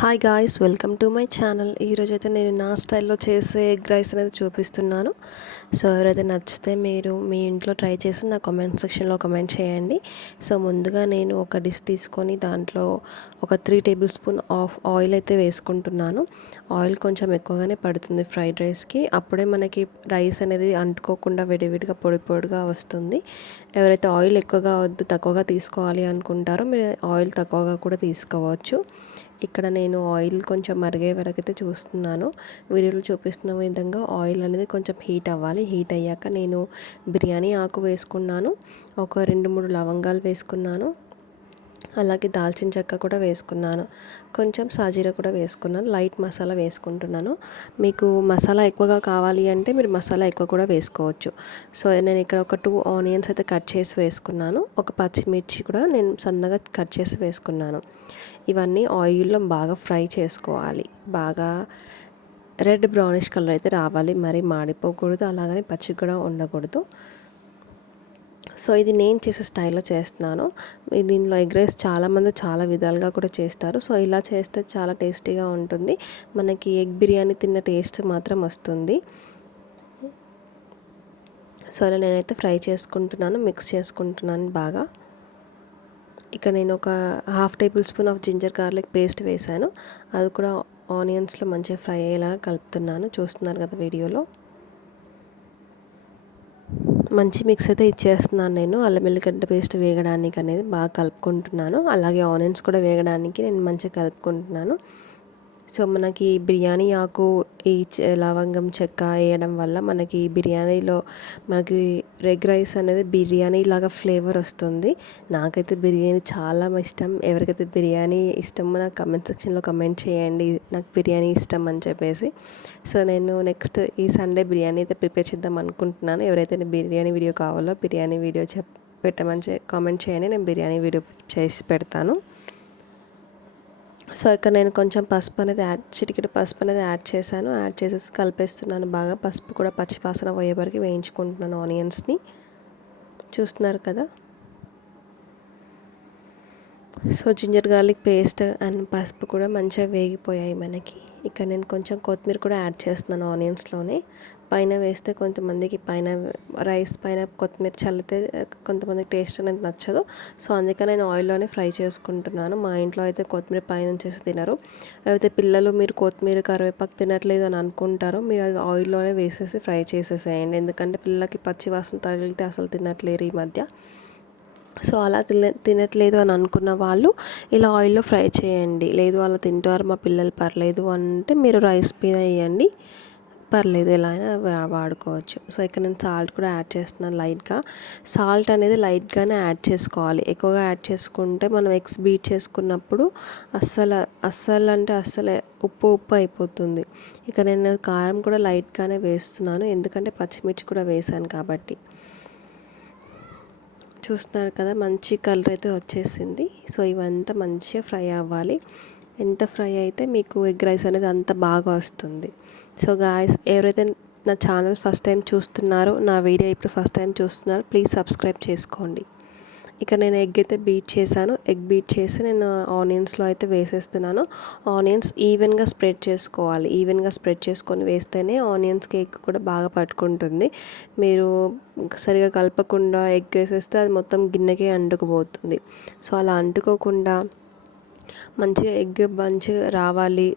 Hi guys, welcome to my channel. ఈరోజు అయితే నేను నా స్టైల్లో చేసే ఎగ్ రైస్ అనేది చూపిస్తున్నాను. సో ఎవరైతే నచ్చితే మీరు మీ ఇంట్లో ట్రై చేసి నా కామెంట్ సెక్షన్లో కామెంట్ చేయండి. సో ముందుగా నేను ఒక డిష్ తీసుకొని దాంట్లో ఒక 3 టేబుల్ స్పూన్ ఆఫ్ ఆయిల్ అయితే వేసుకుంటున్నాను. ఆయిల్ కొంచెం ఎక్కువగానే పడుతుంది ఫ్రైడ్ రైస్కి. అప్పుడే మనకి రైస్ అనేది అంటుకోకుండా విడివిడిగా పొడి పొడిగా వస్తుంది. ఎవరైతే ఆయిల్ ఎక్కువగా వద్దు తక్కువగా తీసుకోవాలి అనుకుంటారో మీరు ఆయిల్ తక్కువగా కూడా తీసుకోవచ్చు. ఇక్కడ నేను ఆయిల్ కొంచెం మరిగే వరకు అయితే చూస్తున్నాను. వీడియోలో చూపిస్తున్న విధంగా ఆయిల్ అనేది కొంచెం హీట్ అవ్వాలి. హీట్ అయ్యాక నేను బిర్యానీ ఆకు వేసుకున్నాను, ఒక 2-3 లవంగాలు వేసుకున్నాను, అలాగే దాల్చిన చెక్క కూడా వేసుకున్నాను, కొంచెం సాజీరా కూడా వేసుకున్నాను, లైట్ మసాలా వేసుకుంటున్నాను. మీకు మసాలా ఎక్కువగా కావాలి అంటే మీరు మసాలా ఎక్కువ కూడా వేసుకోవచ్చు. సో నేను ఇక్కడ ఒక 2 ఆనియన్స్ అయితే కట్ చేసి వేసుకున్నాను, ఒక పచ్చిమిర్చి కూడా నేను సన్నగా కట్ చేసి వేసుకున్నాను. ఇవన్నీ ఆయిల్లో బాగా ఫ్రై చేసుకోవాలి. బాగా రెడ్ బ్రౌనిష్ కలర్ అయితే రావాలి, మరి మాడిపోకూడదు, అలాగని పచ్చి కూడా ఉండకూడదు. సో ఇది నేను చేసే స్టైల్లో చేస్తున్నాను. దీనిలో ఎగ్ రైస్ చాలామంది చాలా విధాలుగా కూడా చేస్తారు. సో ఇలా చేస్తే చాలా టేస్టీగా ఉంటుంది. మనకి ఎగ్ బిర్యానీ తిన్న టేస్ట్ మాత్రం వస్తుంది. సో అలా నేనైతే ఫ్రై చేసుకుంటున్నాను, మిక్స్ చేసుకుంటున్నాను బాగా. ఇక నేను ఒక 1/2 tablespoon of ginger garlic paste వేసాను. అది కూడా ఆనియన్స్లో మంచిగా ఫ్రై అయ్యేలాగా కలుపుతున్నాను. చూస్తున్నారు కదా వీడియోలో. మంచి మిక్స్ అయితే ఇచ్చేస్తున్నాను నేను. అల్లం వెల్లిగడ్డ పేస్ట్ వేగడానికి అనేది బాగా కలుపుకుంటున్నాను. అలాగే ఆనియన్స్ కూడా వేగడానికి నేను మంచిగా కలుపుకుంటున్నాను. సో మనకి బిర్యానీ ఆకు, ఈ లవంగం చెక్క వేయడం వల్ల మనకి బిర్యానీలో మనకి ఎగ్ రైస్ అనేది బిర్యానీ లాగా ఫ్లేవర్ వస్తుంది. నాకైతే బిర్యానీ చాలా ఇష్టం. ఎవరికైతే బిర్యానీ ఇష్టమో నాకు కమెంట్ సెక్షన్లో కమెంట్ చేయండి, నాకు బిర్యానీ ఇష్టం అని చెప్పేసి. సో నేను నెక్స్ట్ ఈ సండే బిర్యానీ అయితే ప్రిపేర్ చేద్దాం అనుకుంటున్నాను. ఎవరైతే బిర్యానీ వీడియో కావాలో బిర్యానీ వీడియో పెట్టమని కామెంట్ చేయండి, నేను బిర్యానీ వీడియో చేసి పెడతాను. సో ఇక్కడ నేను కొంచెం పసుపు అనేది చిటికెడు పసుపు అనేది యాడ్ చేశాను. యాడ్ చేసేసి కలిపేస్తున్నాను బాగా. పసుపు కూడా పచ్చి వాసన పోయే వరకు వేయించుకుంటున్నాను ఆనియన్స్ని. చూస్తున్నారు కదా. So ginger garlic paste and పసుపు కూడా మంచిగా వేగిపోయాయి మనకి. ఇక్కడ నేను కొంచెం కొత్తిమీర కూడా యాడ్ చేస్తున్నాను ఆనియన్స్లోనే. పైన వేస్తే కొంతమందికి పైన రైస్ పైన కొత్తిమీర చల్లితే కొంతమందికి టేస్ట్ అనేది నచ్చదు. సో అందుకే నేను ఆయిల్లోనే ఫ్రై చేసుకుంటున్నాను. మా ఇంట్లో అయితే కొత్తిమీర పైన చేసి తినరు. అయితే పిల్లలు మీరు కొత్తిమీర కరివేపాకు తినట్లేదు అని అనుకుంటారో మీరు అది ఆయిల్లోనే వేసేసి ఫ్రై చేసేసేయండి. ఎందుకంటే పిల్లలకి పచ్చి వాసన తగిలితే అసలు తినట్లేరు ఈ మధ్య. సో అలా తినట్లేదు అని అనుకున్న వాళ్ళు ఇలా ఆయిల్లో ఫ్రై చేయండి. లేదు వాళ్ళు తింటారు మా పిల్లలు పర్లేదు అంటే మీరు రైస్ మీద వేయండి, పర్లేదు, ఎలా అయినా వాడుకోవచ్చు. సో ఇక్కడ నేను సాల్ట్ కూడా యాడ్ చేస్తున్నాను లైట్గా. సాల్ట్ అనేది లైట్గానే యాడ్ చేసుకోవాలి. ఎక్కువగా యాడ్ చేసుకుంటే మనం ఎగ్స్ బీట్ చేసుకున్నప్పుడు అస్సలు అంటే అస్సలే ఉప్పు అయిపోతుంది. ఇక నేను కారం కూడా లైట్గానే వేస్తున్నాను, ఎందుకంటే పచ్చిమిర్చి కూడా వేసాను కాబట్టి. చూస్తున్నారు కదా, మంచి కలర్ అయితే వచ్చేసింది. సో ఇవంతా మంచిగా ఫ్రై అవ్వాలి. ఎంత ఫ్రై అయితే మీకు ఎగ్ రైస్ అనేది అంత బాగా వస్తుంది. సో గాయ్స్, ఎవరైతే నా ఛానల్ ఫస్ట్ టైం చూస్తున్నారో, నా వీడియో ఇప్పుడు ఫస్ట్ టైం చూస్తున్నారో ప్లీజ్ సబ్స్క్రైబ్ చేసుకోండి. ఇక నేను ఎగ్ అయితే బీట్ చేశాను. ఎగ్ బీట్ చేసి నేను ఆనియన్స్లో అయితే వేసేస్తున్నాను. ఆనియన్స్ ఈవెన్గా స్ప్రెడ్ చేసుకోవాలి. ఈవెన్గా స్ప్రెడ్ చేసుకొని వేస్తేనే ఆనియన్స్కి ఎగ్ కూడా బాగా పట్టుకుంటుంది. మీరు సరిగా కలపకుండా ఎగ్ వేసేస్తే అది మొత్తం గిన్నెకే అంటుకుపోతుంది. సో అలా అంటుకోకుండా మంచిగా ఎగ్ మంచిగా రావాలి,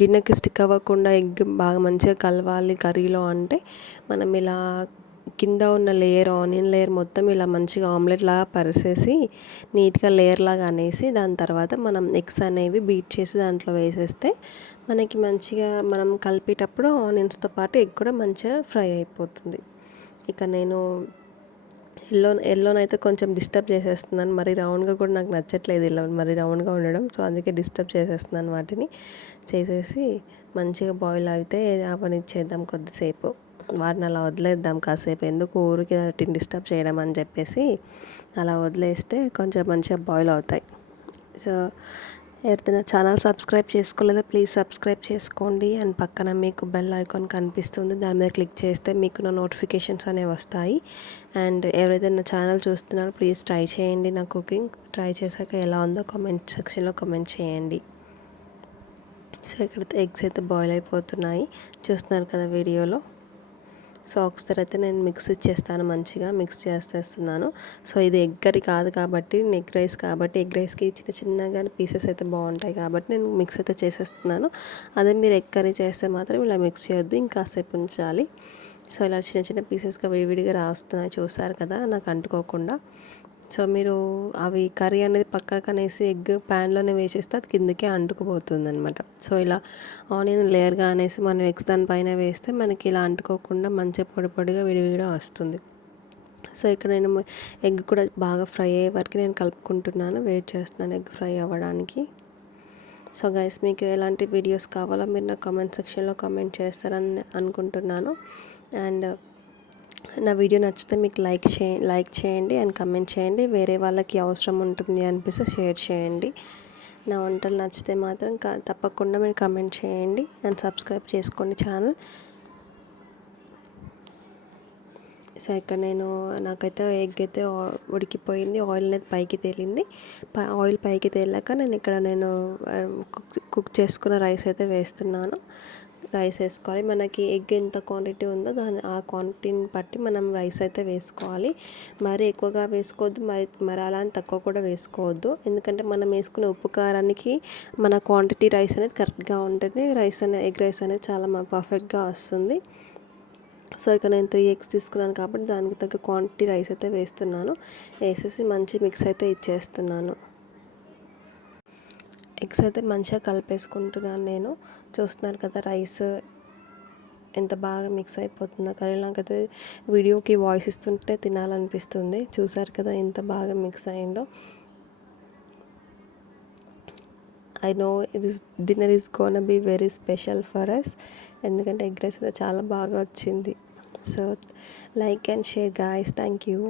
గిన్నెకి స్టిక్ అవ్వకుండా ఎగ్ బాగా మంచిగా కలవాలి కర్రీలో అంటే మనం ఇలా కింద ఉన్న లేయర్, ఆనియన్ లేయర్ మొత్తం ఇలా మంచిగా ఆమ్లెట్ లాగా పరిసేసి నీట్గా లేయర్ లాగా అనేసి దాని తర్వాత మనం ఎగ్స్ అనేవి బీట్ చేసి దాంట్లో వేసేస్తే మనకి మంచిగా మనం కలిపేటప్పుడు ఆనియన్స్తో పాటు ఎగ్ కూడా మంచిగా ఫ్రై అయిపోతుంది. ఇక నేను ఎల్లోనైతే కొంచెం డిస్టర్బ్ చేసేస్తున్నాను. మరి రౌండ్గా కూడా నాకు నచ్చట్లేదు ఇలా మరి రౌండ్గా ఉండడం. సో అందుకే డిస్టర్బ్ చేసేస్తున్నాను వాటిని. చేసేసి మంచిగా బాయిల్ అయితే అవనిచ్చేద్దాం కొద్దిసేపు. వాటిని అలా వదిలేద్దాం కాసేపు, ఎందుకు ఊరికి వాటిని డిస్టర్బ్ చేయడం అని చెప్పేసి అలా వదిలేస్తే కొంచెం మంచిగా బాయిల్ అవుతాయి. సో ఎవరైతే ఛానల్ సబ్స్క్రైబ్ చేసుకోలేదో ప్లీజ్ సబ్స్క్రైబ్ చేసుకోండి. అండ్ పక్కన మీకు బెల్ ఐకాన్ కనిపిస్తుంది, దాని మీద క్లిక్ చేస్తే మీకు నా నోటిఫికేషన్స్ అనేవి వస్తాయి. అండ్ ఎవరైతే నా ఛానల్ చూస్తున్నారో ప్లీజ్ ట్రై చేయండి నా కుకింగ్. ట్రై చేశాక ఎలా ఉందో కామెంట్ సెక్షన్లో కామెంట్ చేయండి. సో ఇక్కడైతే ఎగ్స్ అయితే బాయిల్ అయిపోతున్నాయి, చూస్తున్నారు కదా వీడియోలో. సో ఒకసారి అయితే నేను మిక్స్ చేస్తాను, మంచిగా మిక్స్ చేసేస్తున్నాను. సో ఇది ఎగ్ కర్రీ కాదు కాబట్టి, ఎగ్ రైస్ కాబట్టి, ఎగ్ రైస్కి చిన్న చిన్నగా పీసెస్ అయితే బాగుంటాయి కాబట్టి నేను మిక్స్ అయితే చేసేస్తున్నాను. అదే మీరు ఎగ్ కర్రీ చేస్తే మాత్రం ఇలా మిక్స్ చేయొద్దు, ఇంకాసేపు ఉంచాలి. సో ఇలా చిన్న చిన్న పీసెస్గా విడివిడిగా రాస్తున్నాయి, చూసారు కదా, నాకు అంటుకోకుండా. సో మీరు అవి కర్రీ అనేది పక్కకు అనేసి ఎగ్ ప్యాన్లోనే వేసేస్తే అది కిందకే అంటుకుపోతుంది అనమాట. సో ఇలా ఆనియన్ లేయర్గా అనేసి మనం ఎగ్స్ దానిపైన వేస్తే మనకి ఇలా అంటుకోకుండా మంచిగా పొడి పొడిగా విడివిడిగా వస్తుంది. సో ఇక్కడ నేను ఎగ్ కూడా బాగా ఫ్రై అయ్యే వరకు నేను కలుపుకుంటున్నాను, వెయిట్ చేస్తున్నాను ఎగ్ ఫ్రై అవ్వడానికి. సో గైస్, మీకు ఎలాంటి వీడియోస్ కావాలో మీరు నా కామెంట్ సెక్షన్లో కామెంట్ చేస్తారని అనుకుంటున్నాను. అండ్ నా వీడియో నచ్చితే మీకు లైక్ చేయండి అండ్ కమెంట్ చేయండి. వేరే వాళ్ళకి అవసరం ఉంటుంది అనిపిస్తే షేర్ చేయండి. నా వంటలు నచ్చితే మాత్రం తప్పకుండా మీరు కమెంట్ చేయండి అండ్ సబ్స్క్రైబ్ చేసుకోండి ఛానల్. సో ఇక్కడ నాకైతే ఎగ్ అయితే ఉడికిపోయింది, ఆయిల్ అనేది పైకి తేలింది. ఆయిల్ పైకి తేలాక నేను కుక్ చేసుకున్న రైస్ అయితే వేస్తున్నాను. రైస్ వేసుకోవాలి, మనకి ఎగ్ ఎంత క్వాంటిటీ ఉందో ఆ క్వాంటిటీని బట్టి మనం రైస్ అయితే వేసుకోవాలి. మరీ ఎక్కువగా వేసుకోవద్దు, మరి అలా అని తక్కువ కూడా వేసుకోవద్దు. ఎందుకంటే మనం వేసుకునే ఉప్పు కారానికి మన క్వాంటిటీ రైస్ అనేది కరెక్ట్గా ఉంటుంది. ఎగ్ రైస్ అనేది చాలా పర్ఫెక్ట్గా వస్తుంది. సో ఇక నేను 3 ఎగ్స్ తీసుకున్నాను కాబట్టి దానికి తగ్గ క్వాంటిటీ రైస్ అయితే వేస్తున్నాను. వేసేసి మంచి మిక్స్ అయితే ఇచ్చేస్తున్నాను. ఎగ్స్ అయితే మంచిగా కలిపేసుకుంటున్నాను నేను. చూస్తున్నారు కదా రైస్ ఎంత బాగా మిక్స్ అయిపోతుందో. కర్రీ నాకైతే వీడియోకి వాయిస్ ఇస్తుంటే తినాలనిపిస్తుంది. చూసారు కదా ఎంత బాగా మిక్స్ అయిందో. I know dinner is gone be very special for us, ఎందుకంటే ఎగ్ రైస్ అయితే చాలా బాగా వచ్చింది. So like and share guys, thank you.